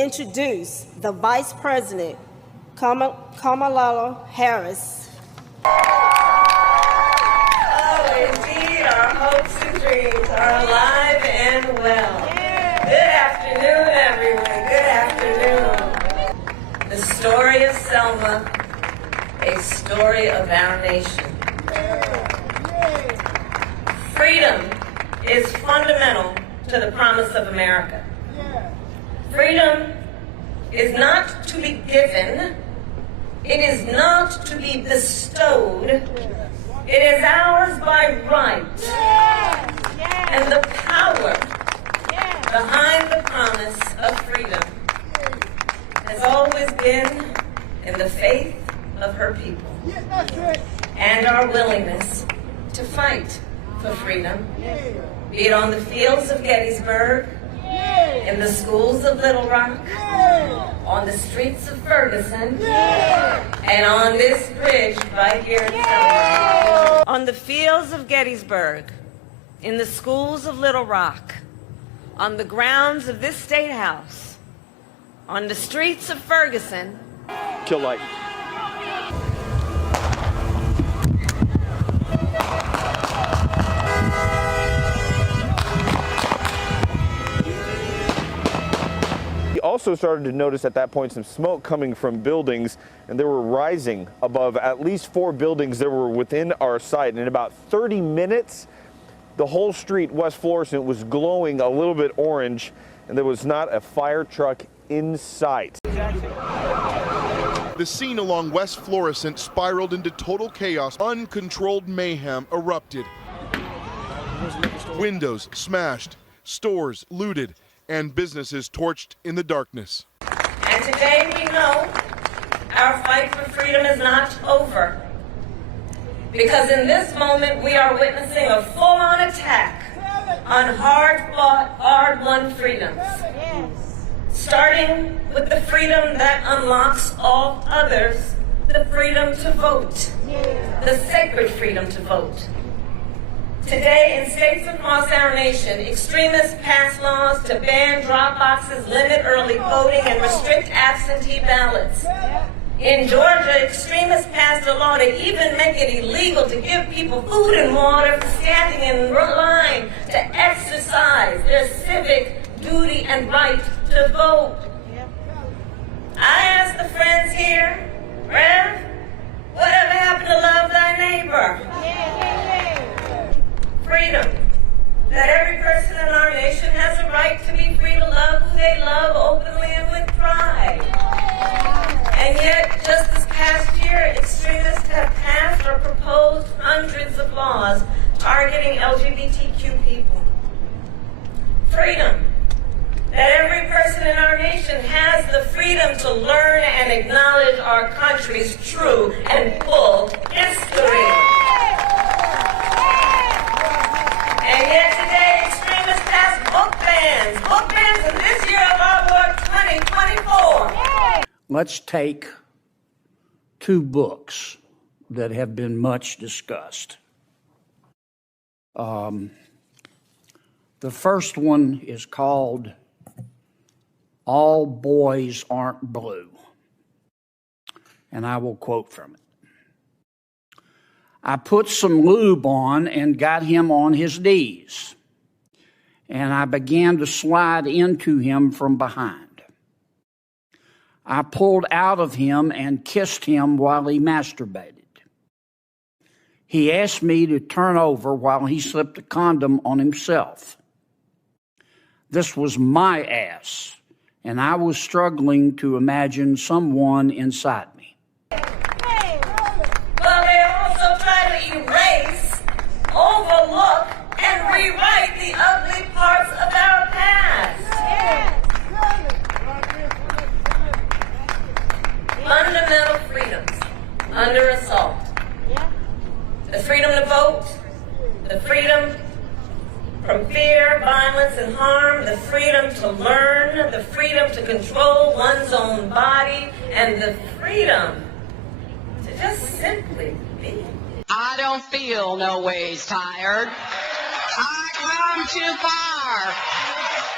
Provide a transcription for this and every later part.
introduce the Vice President, Kamala Harris. Oh, indeed, our hopes and dreams are alive and well. Good afternoon, everyone. Good afternoon. The story of Selma, a story of our nation. Freedom is fundamental to the promise of America. Freedom is not to be given. It is not to be bestowed. It is ours by right. And the power behind the promise of freedom has always been in the faith of her people and our willingness to fight for freedom, be it on the fields of Gettysburg, in the schools of Little Rock, on the streets of Ferguson, and on this bridge right here in Selma. On the fields of Gettysburg, in the schools of Little Rock, on the grounds of this State House, on the streets of Ferguson. Kill light. Also started to notice at that point some smoke coming from buildings, and they were rising above at least 4 buildings that were within our sight. And in about 30 minutes, the whole street, West Florissant, was glowing a little bit orange, and there was not a fire truck in sight. The scene along West Florissant spiraled into total chaos. Uncontrolled mayhem erupted. Windows smashed, stores looted, and businesses torched in the darkness. And today we know our fight for freedom is not over. Because in this moment we are witnessing a full-on attack on hard-fought, hard-won freedoms. Starting with the freedom that unlocks all others, the freedom to vote, the sacred freedom to vote. Today, in states across our nation, extremists pass laws to ban drop boxes, limit early voting, and restrict absentee ballots. In Georgia, extremists passed a law to even make it illegal to give people food and water for standing in line to exercise their civic duty and right to vote. I ask the friends here, Rev, whatever happened to love thy neighbor? Freedom. That every person in our nation has a right to be free to love who they love openly and with pride. And yet, just this past year, extremists have passed or proposed hundreds of laws targeting LGBTQ people. Freedom. That every person in our nation has the freedom to learn and acknowledge our country's true and full history. And yet today, extremists pass book bans in this year of our Lord 2024. Let's take 2 books that have been much discussed. The first one is called All Boys Aren't Blue, and I will quote from it. I put some lube on and got him on his knees, and I began to slide into him from behind. I pulled out of him and kissed him while he masturbated. He asked me to turn over while he slipped a condom on himself. This was my ass, and I was struggling to imagine someone inside me. Overlook and rewrite the ugly parts of our past. Fundamental freedoms under assault. The freedom to vote, the freedom from fear, violence, and harm, the freedom to learn, the freedom to control one's own body, and the freedom to just simply be. I don't feel no ways tired. I come too far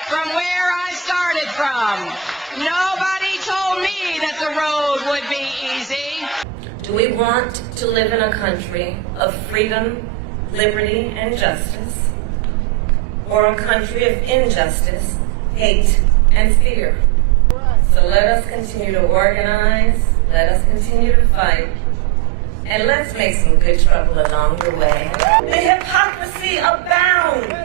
from where I started from. Nobody told me that the road would be easy. Do we want to live in a country of freedom, liberty, and justice, or a country of injustice, hate, and fear? So let us continue to organize, let us continue to fight, and let's make some good trouble along the way. The hypocrisy abounds.